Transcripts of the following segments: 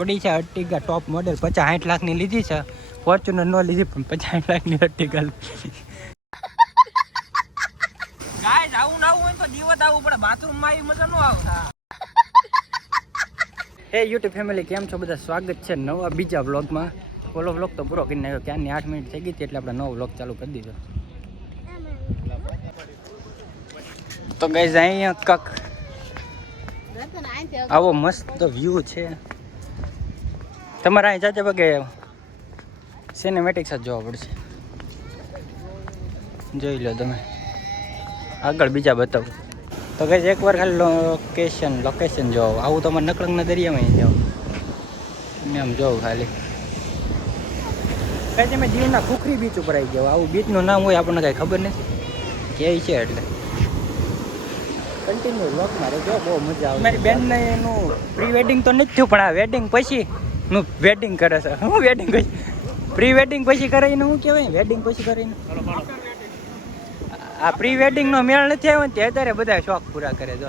પડી છે અર્ટિગા ટોપ મોડેલ પચાસ સાઠ લાખની લીધી છે. ફોર્ચ્યુનર નો લીધી પણ પચાસ સાઠ લાખની અર્ટિગા ગાઈસ આવું ના આવું હોય તો દિવસ આવવું પડે. બાથરૂમમાં આવી મજા ન આવતા હે યુટ્યુબ ફેમિલી કેમ છો? બધા સ્વાગત છે નવા બીજા વ્લોગમાં ઓલો વ્લોગ તો પૂરો કરી નાખ્યો. ક્યાંની આઠ મિનિટ થઈ ગઈ એટલે આપણે નવો વ્લોગ ચાલુ કરી દીધો. તો ગઈ અહીંયા કક આવો મસ્ત વ્યૂ છે. તમારે અહીં જાતે પગે સિનેમેટિક્સ જ જોવા પડશે. જોઈ લો તમે. આગળ બીજા બતાવો. તો કઈ એકવાર ખાલી લોકેશન લોકેશન જોવો. આવું તમારે નકળંગના દરિયામાં જાઓ. ને આમ જોઉં ખાલી. કઈ તમે દીવના ખુખરી બીચ ઉપર આવી જાઓ. આવું બીચનું નામ હોય આપણને કાંઈ ખબર નથી. કે છે એટલે. કન્ટિન્યુ લોકમાં રહેજો. બહુ મજા આવે મારી બેનને એનું પ્રી વેડિંગ તો નથી થયું, પણ આ વેડિંગ પછી નું વેડિંગ કરે છે. હું વેડિંગ પછી પ્રી વેડિંગ પછી કરાવીને શું કહેવાય વેડિંગ પછી કરીને આ પ્રી વેડિંગ નો મેળ નથી આવ્યો ને અત્યારે બધા શોખ પૂરા કરે જો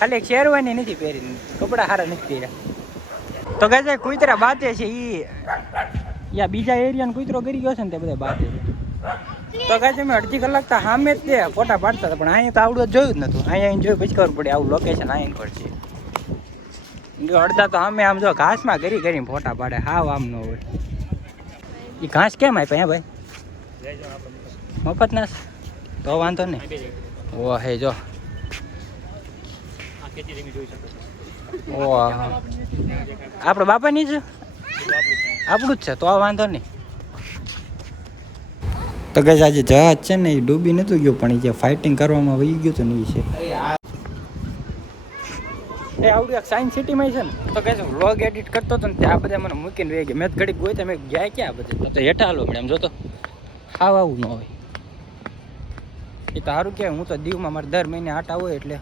ખાલી શેરવાની નથી પહેરી કપડા સારા નથી પહેર્યા. તો કહે છે, કુતરા બાતે છે ઈ. યા બીજા એરિયાનો કૂતરો કરી ગયો છે ને તે બધા બાતે છે. તો કહે છે મેં અડધી કલાક તો સામે જ તે ફોટા પાડતા હતા, પણ અહીંયા તો આવડું જોયું જ નતું અહીંયા જોયું પછી ખબર પડી, આવું લોકેશન અહીંયા જો અડધા તો અમે આમ જો ઘાસમાં કરી કરીને ફોટા પાડે, હાવ આમ ન હોય. એ ઘાસ કેમ આપ્યા હે ભાઈ? મફત ના? તો વાંધો નહીં. ઓ હે જો. ઓ આપણે બાપાની જ? આપણું જ છે, તો વાંધો નહીં. તો કઈ આજે જહાજ છે ને એ ડૂબી નતું ગયું, પણ એ જે ફાઇટિંગ કરવામાં વહી ગયું હતું ને એ છે. એ આવડું એક સાયન્સ સિટીમાં છે ને, તો કહે છે વ્લોગ એડિટ કરતો હતો ને, ત્યાં બધા મને મૂકીને રહી ગયા. મેં ઘડીક ગોઈ તમે ગયા ક્યાં બધે? તો હેઠા હાલો મેડમ જોતો. આવ, આવું ન હોય. એ તો સારું કહેવાય, હું તો દીવમાં મારે દર મહિને આટા હોય એટલે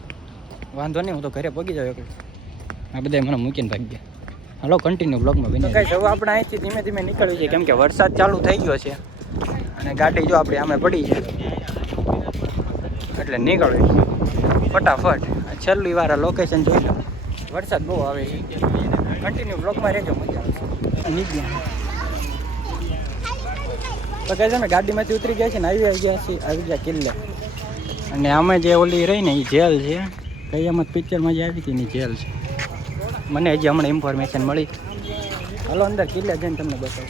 વાંધો નહીં, હું તો ઘરે પગી જાઉં એટલે આ બધા મને મૂકીને ભાગી ગયા. હલો કન્ટિન્યુ બ્લોગમાં બની કઈ હવે આપણે અહીંથી ધીમે ધીમે નીકળવી છે કેમ કે વરસાદ ચાલુ થઈ ગયો છે. અને ગાડી જો આપણી આમે પડી છે. એટલે નીકળવી ફટાફટ. છેલ્લી વાર લોકેશન જોઈ લો. વરસાદ બહુ આવે છે. કન્ટિન્યુ બ્લોકમાં રહેજો, મજા આવશે. નીકળ્યા તો કહે છે ને, ગાડીમાંથી ઉતરી ગયા છે ને, આવી આવી ગયા છે, આવી ગયા કિલ્લે. અને આમાં જે ઓલી રહી ને, એ જેલ છે. કયામત પિક્ચરમાં જે આવી હતી એની જેલ છે. મને હજી હમણાં ઇન્ફોર્મેશન મળી. હાલો, અંદર કિલ્લે જઈને તમને બતાવું.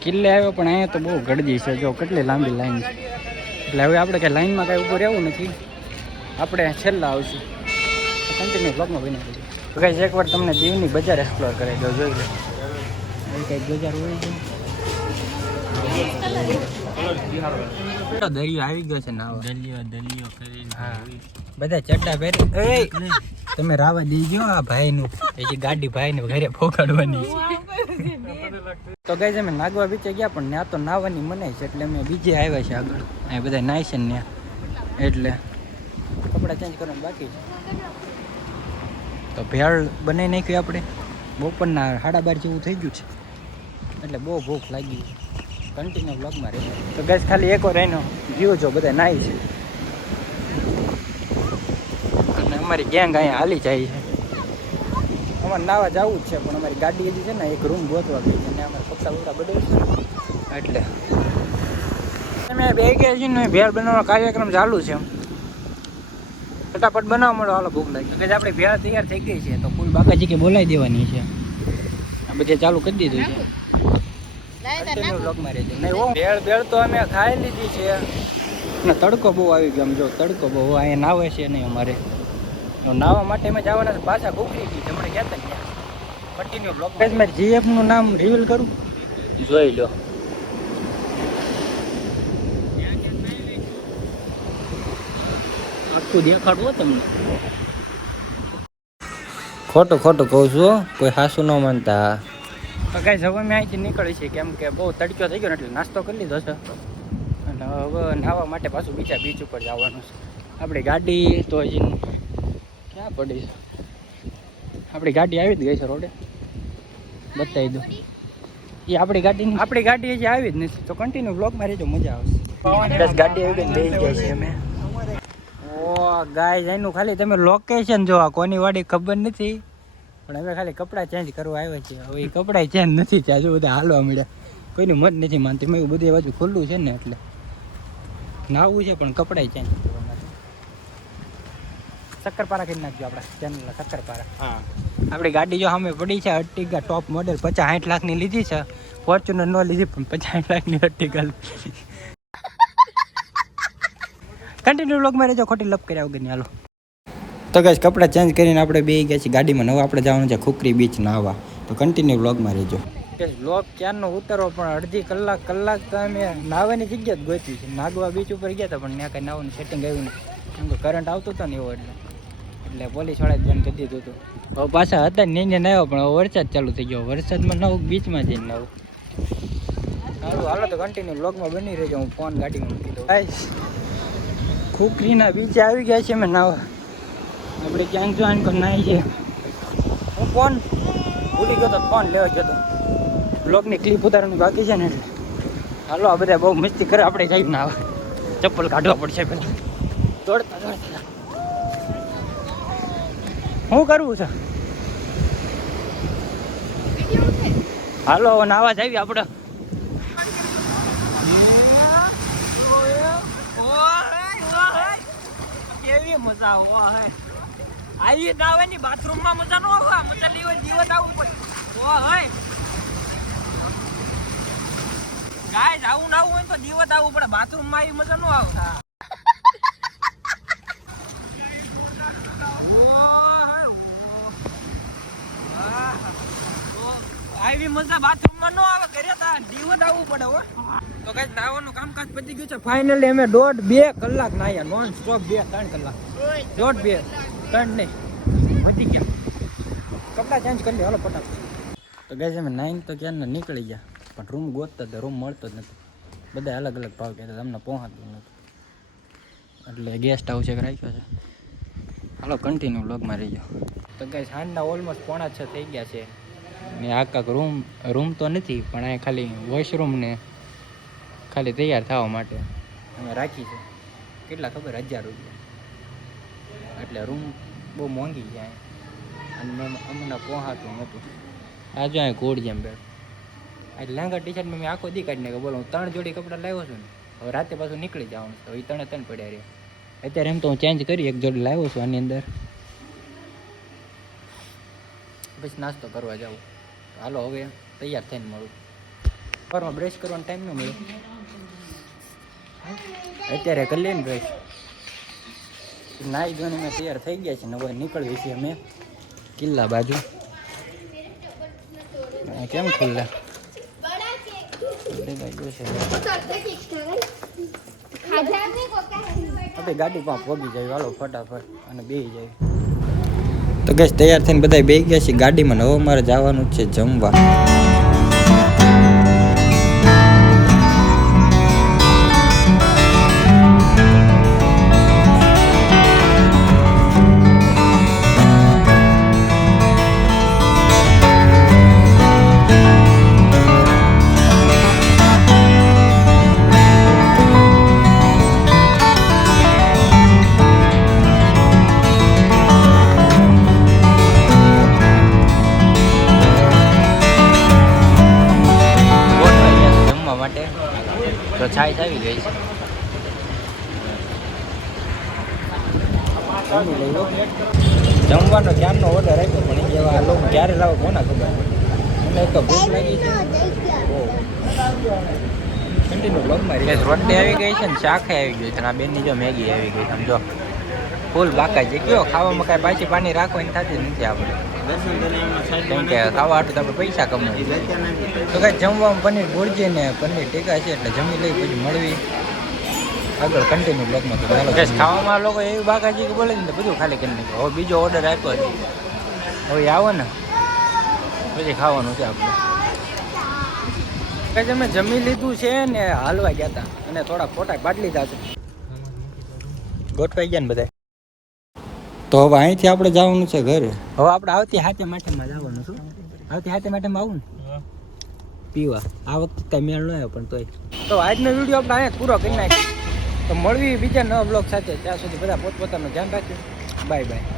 કિલ્લે આવ્યો, પણ અહીંયા તો બહુ ગળદી છે. જો, કેટલી લાંબી લાઈન છે. એટલે હવે આપણે કંઈ લાઈનમાં કાંઈ ઊભું રહેવું નથી. આપણે છેલ્લા આવશું. કન્ટિન્યુ બ્લોગમાં બની તો કાંઈ એકવાર તમને દીવની બજાર એક્સપ્લોર કરી દો જોઈ લો. કંઈક બજાર હોય છે? દરિયો આવી ગયો છે નાવા દલિયો દલિયો કરીને બધા ચડ્ડા પહેરી તમે રાવા દઈ ગયો આ ભાઈનું. એ ગાડી ભાઈને ઘરે છે. તો ગઈ અમે નાગવા બીચે ગયા પણ ત્યાં તો નાવાની મનાય છે એટલે અમે બીજે આવ્યા છે આગળ. અહીં બધા નાય છે ને ત્યાં એટલે કપડાં ચેન્જ કરવાનું બાકી છે. તો ભેળ બનાવી નાખ્યું આપણે. બપોરના સાડા બાર જેવું થઈ ગયું છે. એટલે બહુ ભૂખ લાગી. કન્ટિન્યુ બ્લોગમાં રહે. તો ગેસ ખાલી એક વાર એનો જીવો જો બધા નાહી છે. અને અમારી ગેંગ અહીંયા હાલી જાય છે. અમારે નાવા જવું જ છે, પણ અમારી ગાડી હજી છે ને, એક રૂમ ગોતવા ગઈ છે. અને અમારે કપડા બપડા બધું છે. એટલે. અમે બે ગયા છીએ ભેળ બનાવવાનો કાર્યક્રમ ચાલુ છે. ફટાફટ બનાવવા મળો હાલો ભૂખ લાગી કે આપણે ભેળ તૈયાર થઈ ગઈ છે તો ફૂલ બાકાજી કે બોલાવી દેવાની છે? આ બધે ચાલુ કરી દીધું છે. ભેળ ભેળ તો અમે ખાઈ લીધી છે. અને તડકો બહુ આવી ગયો જો તડકો બહુ અહીંયા નાવે છે નહીં અમારે. તો નાવા માટે અમે જવાના પાછા કુકરી ગઈ હમણાં ગયા હતા ને કન્ટિન્યુ બ્લોગ જીએફનું જીએફનું નામ રિવીલ કરું? જોઈ લો. આખું દેખાડવું તમને. ખોટું ખોટું કહું છું કોઈ સાસુ ન માનતા. કઈ મેં અમે અહીંથી નીકળી છે કેમ કે બહુ તડક્યો થઈ ગયો ને એટલે નાસ્તો કરી લીધો છે. અને હવે નાહવા માટે પાછું બીજા બીચ ઉપર જવાનું છે. આપણી ગાડી તો હજી ક્યાં પડી છે? આપણી ગાડી આવી જ ગઈ છે રોડે. બતાવી દો એ આપણી ગાડી આપણી ગાડી હજી આવી જ નથી. તો કન્ટિન્યુ બ્લોગમાં રહેજો મજા આવશે. દસ ગાડી આવી ગઈ બેસી જાય છે અમે. ગાય એનું ખાલી તમે લોકેશન જોવા કોની વાડી ખબર નથી. પણ હવે ખાલી કપડાં ચેન્જ કરવા આવ્યા છે હવે એ કપડાં ચેન્જ નથી ચાજુ બધા હાલવા મળ્યા કોઈનું મન નથી માનતી મેં બધી બાજુ ખુલ્લું છે ને એટલે. નાવું છે પણ કપડાં ચેન્જ કરવા માટે શક્કરપારા કરી નાખજો આપણા ચેનલ શક્કરપારા હા. આપણી ગાડી જો સામે પડી છે અર્ટિગા ટોપ મોડેલ પચાસ સાઠ લાખની લીધી છે. ફોર્ચ્યુનર ન લીધી પણ પચાસ સાઠ લાખની અર્ટિગા કન્ટિન્યુ બ્લોગમાં રહેજો ખોટી લપ કર્યા વગરની હાલો. તો ગઈશ કપડાં ચેન્જ કરીને આપણે બે ગયા છીએ ગાડીમાં. નવા આપણે જવાનું છે ખુકરી બીચ નાહવા તો કન્ટિન્યુ બ્લોગમાં રહેજો. વ્લોગ ક્યારનો ઉતારો પણ અડધી કલાક કલાક તો અમે નાવાની જગ્યા જ ગોતી છે. નાગવા બીચ ઉપર ગયા હતા પણ ત્યાં કાંઈ નાવાનું સેટિંગ આવ્યું નહીં કેમ કે કરંટ આવતો હતો ને એવો એટલે. એટલે પોલીસ વાળાએ બંધ કરી દીધું હતું. હવે પાછા હતા નહીં ને આવ્યો પણ હવે વરસાદ ચાલુ થઈ ગયો. વરસાદમાં નવું બીચમાં જઈને નવું. સારું હાલો તો કન્ટિન્યુ બ્લોગમાં બની રહેજો. હું ફોન ગાડીમાં મૂકી દઉં. ખુકરીના બીચે આવી ગયા છે મેં નાવા. આપણે ક્યાંક જો આને નાહી છે. હું ફોન ભૂલી ગયો તો ફોન લેવા ગયો તો. બ્લોગની ક્લિપ ઉતારવાની બાકી છે ને એટલે. હાલો, આ બધા બહુ મસ્તી કરે, આપણે જઈ નાવા. ચપ્પલ કાઢવા પડશે પેલા દોડતા દોડતા. શું કરવું છે? હાલો નાવા જાવી આપણે. કેવી મજા આવે આવી દાવાની બાથરૂમમાં મજા નો આવે મજા લેવા દિવસ આવું પડે. ઓ હે. ગાય આવું ના આવું હોય તો દિવસ આવવું પડે. બાથરૂમમાં આવી મજા નો આવે ઓય, ઓ. આહા. તો આવી મજા બાથરૂમમાં ન આવે, ઘરે તા દિવસ આવવું પડે હો. તો કઈ નાવાનું કામકાજ પતી ગયું છે. ફાઇનલી અમે દોઢ બે કલાક નાયા નોન સ્ટોપ બે, ત્રણ કલાક. દોઢ બે, ત્રણ નહીં, વધી ગયું. કપડાં ચેન્જ કરી લે હાલો ફટાફટ. તો ગઈ અમે નાઈન તો ક્યારના નીકળી ગયા, પણ રૂમ ગોતતા હતા રૂમ મળતો જ નથી. બધા અલગ અલગ ભાવ કહેતા તમને પહોંચતું નહોતું. એટલે ગેસ્ટ હાઉસ એક રાખ્યો છે. હાલો કન્ટિન્યુ લોગમાં ગયો તો કઈ સાંજના ઓલમોસ્ટ પોણા છ થઈ ગયા છે. ને આ કાંક રૂમ રૂમ તો નથી, પણ આ ખાલી વોશરૂમને ખાલી તૈયાર થવા માટે અમે રાખી છે. કેટલા ખબર? હજાર રૂપિયા. એટલે રૂમ બહુ મોંઘી છે અહીં. અને અમને પહોંચાતું નહોતું. આ જો કોડ જેમ બેઠ. આ લેંગા ટી શર્ટમાં મેં આખો દી કાઢી કે બોલો, હું ત્રણ જોડી કપડાં લાવ્યો છું ને, હવે રાતે પાછું નીકળી જવાનું તો એ ત્રણે ત્રણ પડ્યા રહ્યા અત્યારે એમ તો હું ચેન્જ કરી એક જોડી લાવ્યો છું આની અંદર. પછી નાસ્તો કરવા જાઉં. હાલો હવે તૈયાર થઈને મળું. સવારમાં બ્રશ કરવાનો ટાઈમ ન મળ્યો. અત્યારે કરી લઈએ ને બ્રશ નાઈ ધોઈને મેં તૈયાર થઈ ગયા છે ને હવે નીકળવી છીએ અમે કિલ્લા બાજુ. કેમ ખુલ્લા? આપણે ગાડી પણ વગી જાય. હાલો ફટાફટ. અને બેસી જાય. તો ગેસ તૈયાર થઈને બધા બે ગયા છે ગાડીમાં. હવે મારે જવાનું છે જમવા. છાશ આવી ગઈ છે. જમવાનો ક્યારનો ઓર્ડર આપ્યો પણ એ જેવા આ લોકો ક્યારે લાવો કોને ખબર? મને તો ભૂખ લાગી છે. રોટલી આવી ગઈ છે ને શાકે આવી ગયું છે આ બેનની જો મેગી આવી ગઈ સમજો ફૂલ બાકા છે. કયો? ખાવામાં કાંઈ પાછી પાણી રાખવાની થતી જ નથી આપણે. કેમ કે ખાવા હાટું તો આપણે પૈસા કમાવી તો કાંઈ જમવામાં પનીર ભુરજી ને પનીર ટીકા છે એટલે જમી લઈ પછી મળવી. આગળ કન્ટિન્યુ બ્લોકમાં તો ચાલો ખાવામાં લોકો એવી બાકાજી કે બોલે ને બધું ખાલી કરી નાખ્યું હવે બીજો ઓર્ડર આપ્યો છે. હવે આવો ને. પછી ખાવાનું છે આપણે. કઈ અમે જમી લીધું છે ને હાલવા ગયા હતા અને થોડા ફોટા પાડી લીધા છે. ગોઠવાઈ ગયા ને બધા તો હવે અહીંથી આપણે જવાનું છે ઘરે. હવે આપણે આવતી હાથે માટેમાં જવાનું છું. આવતી હાથે માટેમાં આવું ને? પીવા. આ વખતે કઈ મેળ ન આવ્યો પણ તોય. તો આજનો વીડિયો આપણે અહીંયા પૂરો કરી નાખ્યો તો મળવી બીજા નવા બ્લોગ સાથે. ત્યાં સુધી બધા પોતપોતાનું ધ્યાન રાખજો. Bye bye.